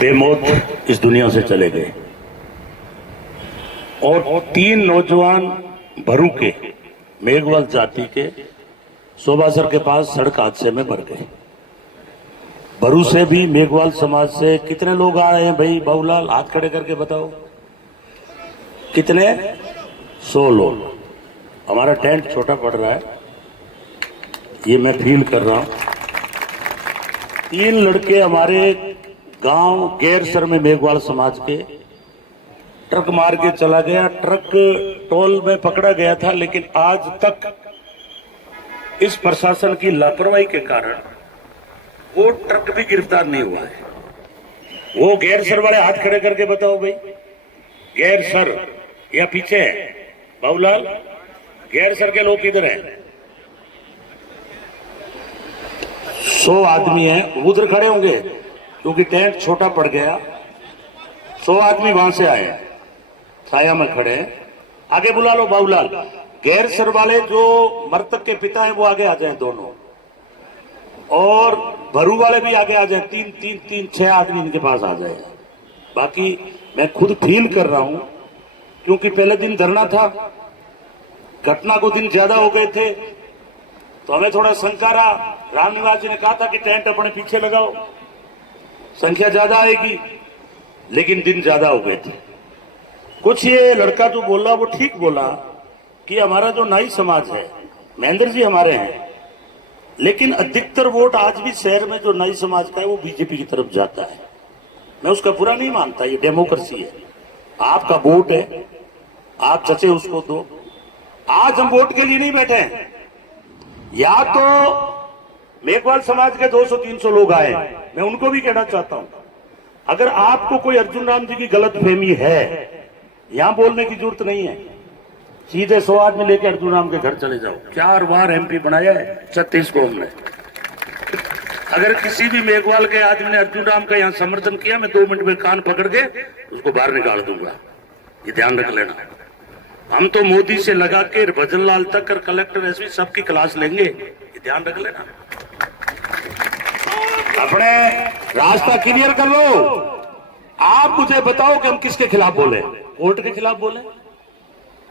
बेमौत इस दुनिया से चले गए और 3 नौजवान भरू के मेघवाल जाति के सोबासर के पास सड़क हादसे में मर गए। भरू से भी मेघवाल समाज से कितने लोग आ रहे हैं भाई? बाबूलाल हाथ खड़े करके बताओ कितने? 100 लोग। हमारा टेंट छोटा पड़ रहा है, ये मैं फील कर रहा हूं। 3 लड़के हमारे गांव गैरसर में मेघवाल समाज के ट्रक मार के चला गया। ट्रक टोल में पकड़ा गया था, लेकिन आज तक इस प्रशासन की लापरवाही के कारण वो ट्रक भी गिरफ्तार नहीं हुआ है। वो गैरसर वाले हाथ खड़े करके बताओ भाई, गैरसर या पीछे है? बाबूलाल, गैरसर के लोग किधर हैं? 100 आदमी हैं, उधर खड़े होंगे क्योंकि टेंट छोटा पड़ गया। 100 आदमी वहां से आए, छाया में खड़े हैं। आगे बुला लो बाबूलाल। गैरसर वाले जो मृतक के पिता हैं वो आगे आ जाएं दोनों, और भरू वाले भी आगे आ जाएं। 6 आदमी इनके पास आ जाए। बाकी मैं खुद फील कर रहा हूं क्योंकि पहले दिन धरना था, घटना को दिन ज्यादा हो गए थे तो हमें थोड़ा शंका रहा। रामनिवास जी ने कहा था कि टेंट अपने पीछे लगाओ, संख्या ज्यादा आएगी, लेकिन दिन ज्यादा हो गए थे। कुछ ये लड़का जो बोला वो ठीक बोला कि हमारा जो नाई समाज है, महेंद्र जी हमारे हैं, लेकिन अधिकतर वोट आज भी शहर में जो नाई समाज का है वो बीजेपी की तरफ जाता है। मैं उसका बुरा नहीं मानता, ये डेमोक्रेसी है, आपका वोट है, आप चचे उसको दो। आज हम वोट के लिए नहीं बैठे हैं। या तो मेघवाल समाज के 200-300 लोग आए, मैं उनको भी कहना चाहता हूं, अगर आपको कोई अर्जुन राम जी की गलतफहमी है, यहां बोलने की जरूरत नहीं है, सीधे 100 आदमी लेके अर्जुन राम के घर चले जाओ। 4 बार एमपी बनाया है 36 को हमने। अगर किसी भी मेघवाल के आदमी ने अर्जुन राम का यहां समर्थन किया, मैं 2 मिनट में कान पकड़ के उसको बाहर निकाल दूंगा, ये ध्यान रख लेना। हम तो मोदी से लगा के भजनलाल तक और कलेक्टर एसपी सबकी क्लास लेंगे, ये ध्यान रख लेना। अपने रास्ता क्लियर कर लो। आप मुझे बताओ कि हम किसके खिलाफ बोले? कोर्ट के खिलाफ बोले?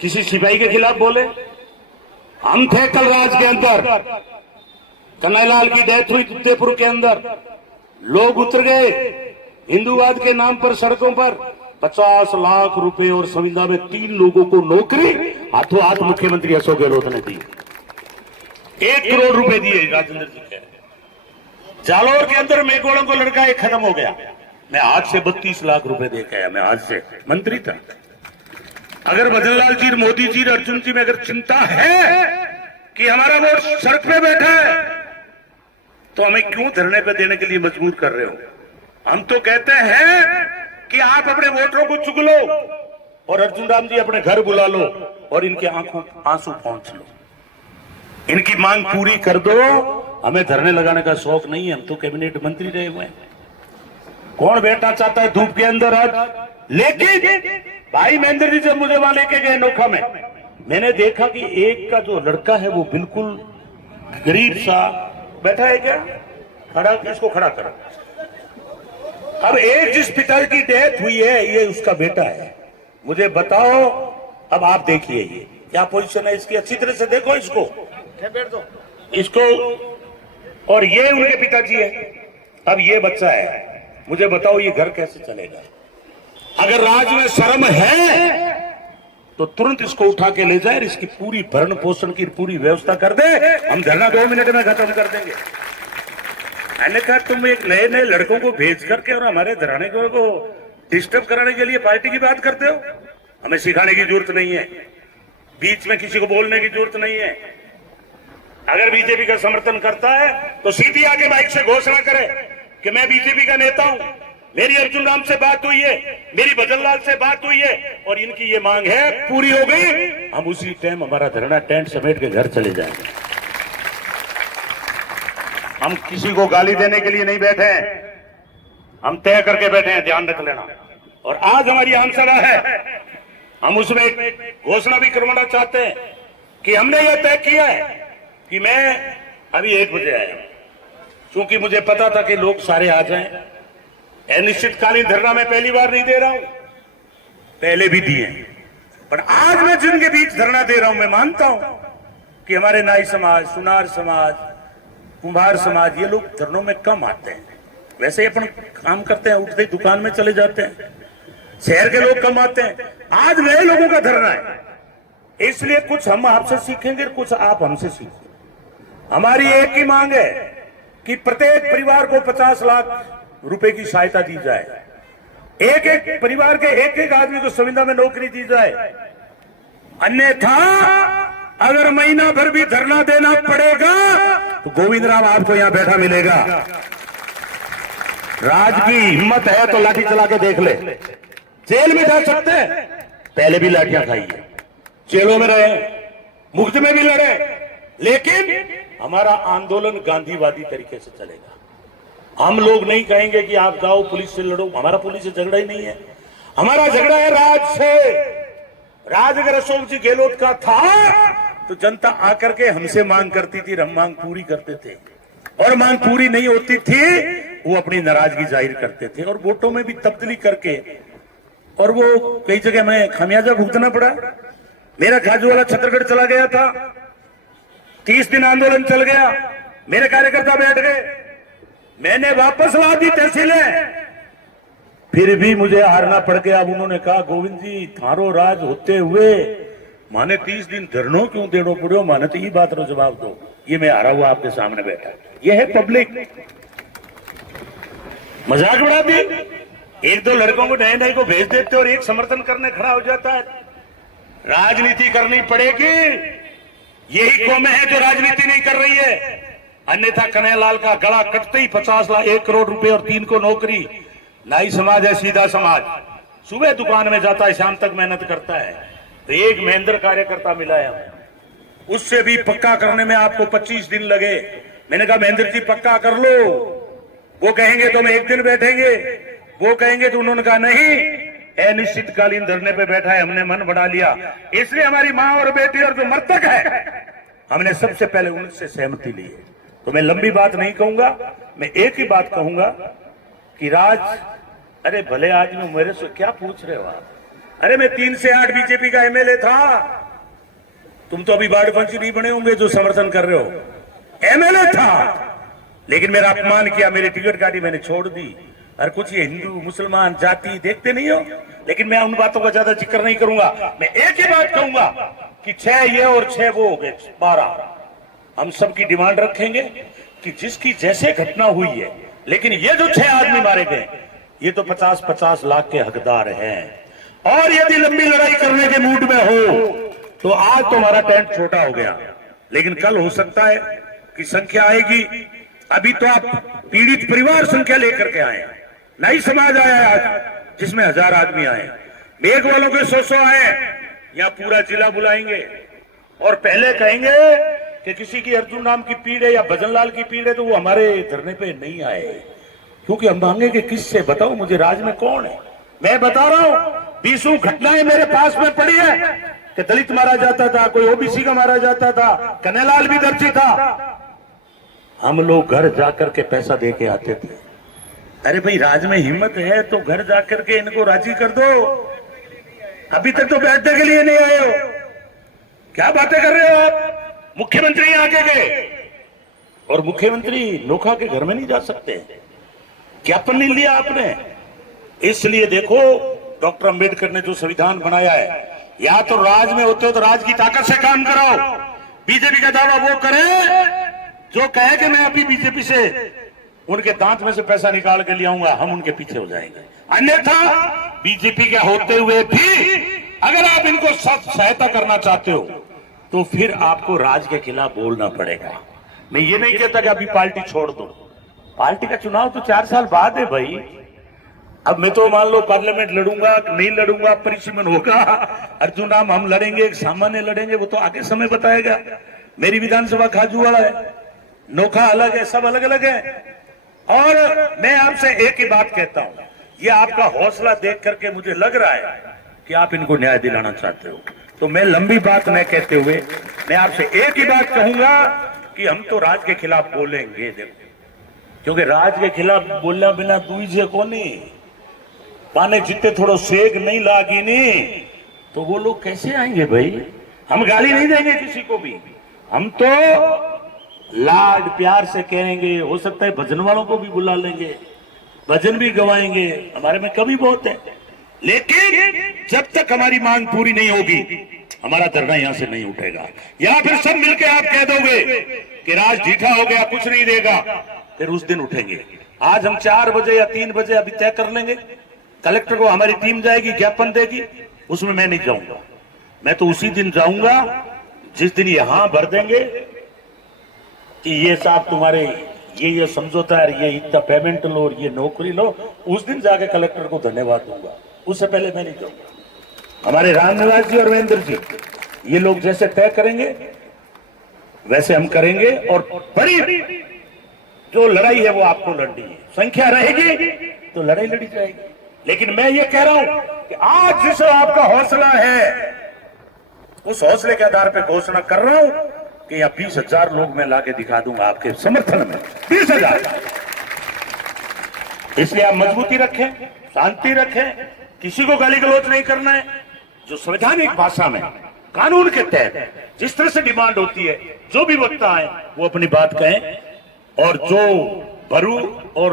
किसी सिपाही के खिलाफ बोले? हम थे कल राज के अंदर, कन्हैयालाल की डेथ हुई फतेहपुर के अंदर, लोग उतर गए हिंदूवाद के नाम पर सड़कों पर। 50 लाख रुपए और संविदा में 3 लोगों को नौकरी हाथों हाथ मुख्यमंत्री अशोक गहलोत ने दी। 1 करोड़ रुपए दिए राजेंद्र जी के। जालोर के अंदर मेघवालों को लड़का एक खत्म हो गया, मैं आज से 32 लाख रुपए दे के आया, मैं आज से मंत्री था। अगर भजनलाल जी, मोदी जी, अर्जुन जी में अगर चिंता है कि हमारा वोट सड़क पे बैठा है तो हमें क्यों धरने पे देने के लिए मजबूर कर रहे हो? हम तो कहते हैं कि आप अपने वोटरों को चुग लो और अर्जुन राम जी अपने घर बुला लो और इनके आंखों आंसू पहुंच लो, इनकी मांग पूरी कर दो। हमें धरने लगाने का शौक नहीं है, हम तो कैबिनेट मंत्री रहे हुए हैं। कौन बैठना चाहता है धूप के अंदर आज? लेकिन भाई महेंद्र जी जब मुझे वहां लेके गए नोखा में, मैंने देखा कि एक का जो लड़का है वो बिल्कुल गरीब सा बैठा है। क्या खड़ा? इसको खड़ा करो। अब एक जिस पिता की डेथ हुई है, ये उसका बेटा है। मुझे बताओ, अब आप देखिए ये क्या पोजीशन है इसकी, अच्छी तरह से देखो इसको, इसको, और ये उनके पिताजी है। अब ये बच्चा है, मुझे बताओ ये घर कैसे चलेगा? अगर राज में शर्म है तो तुरंत इसको उठा के ले जाए, इसकी पूरी भरण पोषण की पूरी व्यवस्था कर दे। हम धरना 2 मिनट में खत्म कर देंगे। मैंने कहा तुम एक नए लड़कों को भेज करके और हमारे धराने को डिस्टर्ब कराने के लिए पार्टी की बात करते हो? हमें सिखाने की जरूरत नहीं है, बीच में किसी को बोलने की जरूरत नहीं है। अगर बीजेपी का समर्थन करता है तो सीधी आके माइक से घोषणा करे कि मैं बीजेपी का नेता हूं, मेरी अर्जुन राम से बात हुई है, मेरी भजनलाल से बात हुई है और इनकी ये मांग है, पूरी हो गई। हम उसी टाइम हमारा धरना टेंट समेट के घर चले जाएंगे। हम किसी को गाली देने के लिए नहीं बैठे हैं, हम तय करके बैठे हैं, ध्यान रख लेना। और आज हमारी आमसभा है, हम उसमें घोषणा भी करवाना चाहते हैं कि हमने यह तय किया है कि मैं अभी 1 बजे आया, क्योंकि मुझे पता था कि लोग सारे आ जाएं। अनिश्चितकालीन धरना मैं पहली बार नहीं दे रहा हूं, पहले भी दिए, पर आज मैं जिनके बीच धरना दे रहा हूं, मैं मानता हूं कि हमारे नाई समाज, सुनार समाज, कुम्हार समाज, ये लोग धरनों में कम आते हैं। वैसे ही अपन काम करते हैं, उठते ही दुकान में चले जाते हैं, शहर के लोग कम आते हैं। आज नए लोगों का धरना है, इसलिए कुछ हम आपसे सीखेंगे, कुछ आप हमसे सीखेंगे। हमारी एक ही मांग है कि प्रत्येक परिवार को 50 लाख रुपए की सहायता दी जाए, एक एक परिवार के एक एक आदमी को संविदा में नौकरी दी जाए। अन्यथा अगर महीना भर भी धरना देना पड़ेगा तो गोविंद राम आपको यहां बैठा मिलेगा। राज की हिम्मत है तो लाठी चला के देख ले, जेल में जा सकते हैं, पहले भी लाठियां खाई है, जेलों में रहे, मुफ्त में भी लड़े, लेकिन हमारा आंदोलन गांधीवादी तरीके से चलेगा। हम लोग नहीं कहेंगे कि आप जाओ पुलिस से लड़ो, हमारा पुलिस से झगड़ा ही नहीं है, हमारा झगड़ा है राज से। राज अगर अशोक जी गहलोत का था तो जनता आकर के हमसे मांग करती थी, हम मांग पूरी करते थे, और मांग पूरी नहीं होती थी वो अपनी नाराजगी जाहिर करते थे, और वोटों में भी तब्दीली करके, और वो कई जगह में खामियाजा भुगतना पड़ा। मेरा खाजूवाला छत्तीसगढ़ चला गया था, 30 दिन आंदोलन चल गया, मेरे कार्यकर्ता बैठ गए, मैंने वापस ला दी तहसीलें, फिर भी मुझे हारना पड़ गया। अब उन्होंने कहा गोविंद जी थारो राज होते हुए माने 30 दिन धरनों क्यों देना पड़ो, माने तो ये बात रो जवाब दो, ये मैं हारा हुआ आपके सामने बैठा, ये है पब्लिक। मजाक उड़ा दी, एक दो लड़कों को नए नए को भेज देते और एक समर्थन करने खड़ा हो जाता है। राजनीति करनी पड़ेगी, यही कौमें है जो राजनीति नहीं कर रही है, अन्यथा कन्हैयालाल का गला कटते ही 50 लाख 1 करोड़ रुपए और 3 को नौकरी। नाई समाज है सीधा समाज, सुबह दुकान में जाता है, शाम तक मेहनत करता है। तो एक महेंद्र कार्यकर्ता मिला है, उससे भी पक्का करने में आपको 25 दिन लगे। मैंने कहा महेंद्र जी पक्का कर लो, वो कहेंगे तो हम 1 दिन बैठेंगे, वो कहेंगे तो उन्होंने कहा नहीं, अनिश्चितकालीन धरने पे बैठा है, हमने मन बढ़ा लिया। इसलिए हमारी मां और बेटी और जो मृतक है, हमने सबसे पहले उनसे सहमति ली है। तो मैं लंबी बात नहीं कहूंगा, मैं एक ही बात कहूंगा कि राज, अरे भले आदमी मेरे से क्या पूछ रहे हो आप, अरे मैं 3 से 8 बीजेपी का एमएलए था, तुम तो अभी वार्ड पंच नहीं बने होंगे जो समर्थन कर रहे हो, एमएलए था, लेकिन मेरा अपमान किया, मेरी टिकट काटी, मैंने छोड़ दी। और कुछ ये हिंदू मुसलमान जाति देखते नहीं हो, लेकिन मैं उन बातों का ज्यादा जिक्र नहीं करूंगा। मैं एक ही बात कहूंगा कि 6 ये और 6 वो हो गए 12। हम सबकी डिमांड रखेंगे कि जिसकी जैसे घटना हुई है, लेकिन ये जो 6 आदमी मारे गए ये तो 50-50 लाख के हकदार हैं। और यदि लंबी लड़ाई करने के मूड में हो तो आज तो हमारा टेंट छोटा हो गया, लेकिन कल हो सकता है कि संख्या आएगी। अभी तो आप पीड़ित परिवार संख्या लेकर के आए, नई समाज आया है आज जिसमें 1000 आदमी आए, मेघ वालों के 100 आए, यहाँ पूरा जिला बुलाएंगे और पहले कहेंगे कि किसी की अर्जुन नाम की पीड़ है या भजनलाल की पीड़ है तो वो हमारे धरने पे नहीं आए, क्योंकि हम मांगेंगे किससे, बताओ मुझे राज में कौन है। मैं बता रहा हूं 20 घटनाएं मेरे पास में पड़ी है कि दलित मारा जाता था, कोई ओबीसी का मारा जाता था, कन्हैयालाल भी दर्जी था। हम लोग घर जाकर के पैसा दे के आते थे। अरे भाई राज में हिम्मत है तो घर जाकर के इनको राजी कर दो, अभी तक तो बैठने के लिए नहीं आए हो, क्या बातें कर रहे हो आप। मुख्यमंत्री आके गए और मुख्यमंत्री नोखा के घर में नहीं जा सकते, ज्ञापन नहीं लिया आपने। इसलिए देखो डॉक्टर अंबेडकर ने जो संविधान बनाया है, या तो राज में होते हो तो राज की ताकत से काम कराओ। बीजेपी का दावा वो करे जो कहे कि मैं अभी बीजेपी से उनके दांत में से पैसा निकाल के ले आऊंगा, हम उनके पीछे हो जाएंगे। अन्यथा बीजेपी के होते हुए भी अगर आप इनको सहायता करना चाहते हो तो फिर आपको राज के खिलाफ बोलना पड़ेगा। मैं ये नहीं कहता कि अभी पार्टी छोड़ दो, पार्टी का चुनाव तो 4 साल बाद है भाई। अब मैं तो मान लो पार्लियामेंट लड़ूंगा नहीं लड़ूंगा परिसीमन होगा, अर्जुन राम हम लड़ेंगे एक सामान्य लड़ेंगे, वो तो आगे समय बताएगा। मेरी विधानसभा खाजूवाड़ा है, नोखा अलग है, सब अलग अलग है। और मैं आपसे एक ही बात कहता हूं, ये आपका हौसला देख करके मुझे लग रहा है कि आप इनको न्याय दिलाना चाहते हो। तो मैं लंबी बात न कहते हुए मैं आपसे एक ही बात कहूंगा कि हम तो राज के खिलाफ बोलेंगे। देखो क्योंकि राज के खिलाफ बोलना बिना दूजे को नहीं पाने जितने थोड़ो सेक नहीं लागी नहीं तो वो लोग कैसे आएंगे भाई। हम गाली नहीं देंगे किसी को भी, हम तो लाड प्यार से कहेंगे, हो सकता है भजन वालों को भी बुला लेंगे, भजन भी गवाएंगे, हमारे में कमी बहुत है। लेकिन जब तक हमारी मांग पूरी नहीं होगी हमारा धरना यहां से नहीं उठेगा। या फिर सब मिलकर आप कह दोगे कि राज ढीठा हो गया कुछ नहीं देगा, फिर उस दिन उठेंगे। आज हम 4 बजे या 3 बजे अभी तय कर लेंगे, कलेक्टर को हमारी टीम जाएगी, ज्ञापन देगी, उसमें मैं नहीं जाऊंगा। मैं तो उसी दिन जाऊंगा जिस दिन यहां भर देंगे कि ये साहब तुम्हारे ये समझौता है, ये इतना पेमेंट लो और ये नौकरी लो, उस दिन जाके कलेक्टर को धन्यवाद दूंगा, उससे पहले मैं नहीं जाऊंगा। हमारे रामनिवास जी और महेंद्र जी ये लोग जैसे तय करेंगे वैसे हम करेंगे, और बड़ी जो लड़ाई है वो आपको लड़नी है। संख्या रहेगी तो लड़ाई लड़ी जाएगी। लेकिन मैं ये कह रहा हूं कि आज जिस आपका हौसला है उस हौसले के आधार पर घोषणा कर रहा हूं कि यहाँ 20,000 लोग मैं लाके दिखा दूंगा आपके समर्थन में, 20,000। इसलिए आप मजबूती रखें, शांति रखें, किसी को गाली गलौज नहीं करना है। जो संवैधानिक भाषा में कानून के तहत जिस तरह से डिमांड होती है, जो भी वक्ता है वो अपनी बात कहें, और जो भरू और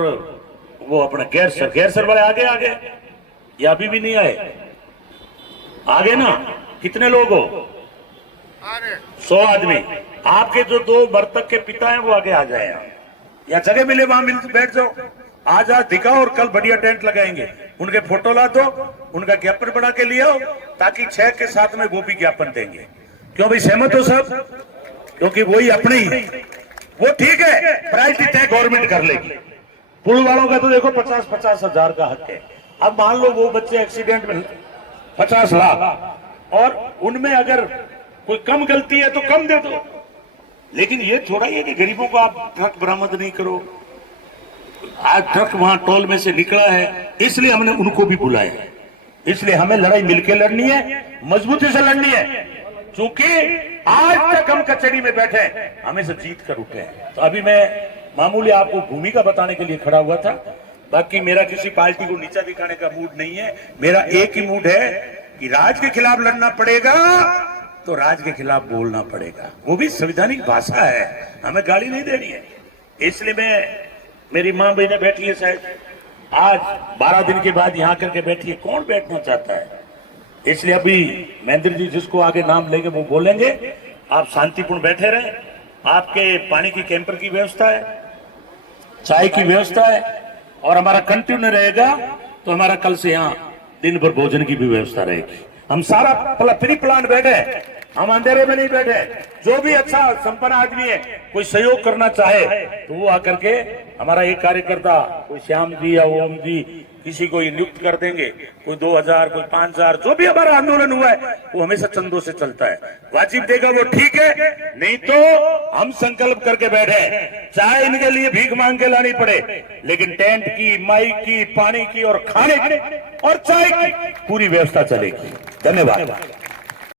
वो अपना गैर सर वाले आगे या अभी भी नहीं आए, आगे ना कितने लोग हो, 100 आदमी। आपके जो 2 मृतक के पिता हैं वो आगे आ जाए, या जगह मिले वहां मिल बैठ जाओ, आज दिखाओ और कल बढ़िया टेंट लगाएंगे, उनके फोटो ला दो, उनका ज्ञापन बना के ले आओ, ताकि 6 के साथ में वो भी ज्ञापन देंगे। क्यों भाई, सहमत हो सब? क्योंकि वही अपने ही वो ठीक है, प्रायोरिटी तय गवर्नमेंट कर लेगी। पुल वालों का तो देखो 50-50 हजार का हक है। अब मान लो वो बच्चे एक्सीडेंट में 50 लाख, और उनमें अगर कोई कम गलती है तो कम दे दो। लेकिन ये थोड़ा ही है कि गरीबों को आप ट्रक बरामद नहीं करो। आज ट्रक वहां टोल में से निकला है, इसलिए हमने उनको भी बुलाया है। इसलिए हमें लड़ाई मिलकर लड़नी है, मजबूती से लड़नी है, क्योंकि आज तक हम कचहरी में बैठे हमें से जीत कर उठे हैं। तो अभी मैं मामूली आपको भूमिका बताने के लिए खड़ा हुआ था, बाकी मेरा किसी पार्टी को नीचा दिखाने का मूड नहीं है। मेरा एक ही मूड है कि राज के खिलाफ लड़ना पड़ेगा तो राज के खिलाफ बोलना पड़ेगा, वो भी संवैधानिक भाषा है, हमें गाली नहीं देनी है। इसलिए मेरी मां बहने बैठी है, शायद आज 12 दिन के बाद यहाँ करके बैठी है, कौन बैठना चाहता है? इसलिए अभी महेंद्र जी जिसको आगे नाम लेंगे वो बोलेंगे। आप शांतिपूर्ण बैठे रहें, आपके पानी की कैंपर की व्यवस्था है, चाय की व्यवस्था है, और हमारा कंटिन्यू रहेगा। तो हमारा कल से यहाँ दिन भर भोजन की भी व्यवस्था रहेगी। हम सारा प्री प्लान बैठे, हम अंधेरे में नहीं बैठे। जो भी अच्छा संपन्न आदमी है, कोई सहयोग करना चाहे तो वो आकर के, हमारा एक कार्यकर्ता कोई श्याम जी या ओम जी किसी को नियुक्त कर देंगे, कोई 2000 कोई 5000, जो भी हमारा आंदोलन हुआ है वो हमेशा चंदों से चलता है। वाजिब देगा वो ठीक है, नहीं तो हम संकल्प करके बैठे, चाहे इनके लिए भीख मांग के लानी पड़े, लेकिन टेंट की, माइक की, पानी की और खाने की और चाय की पूरी व्यवस्था चलेगी। धन्यवाद।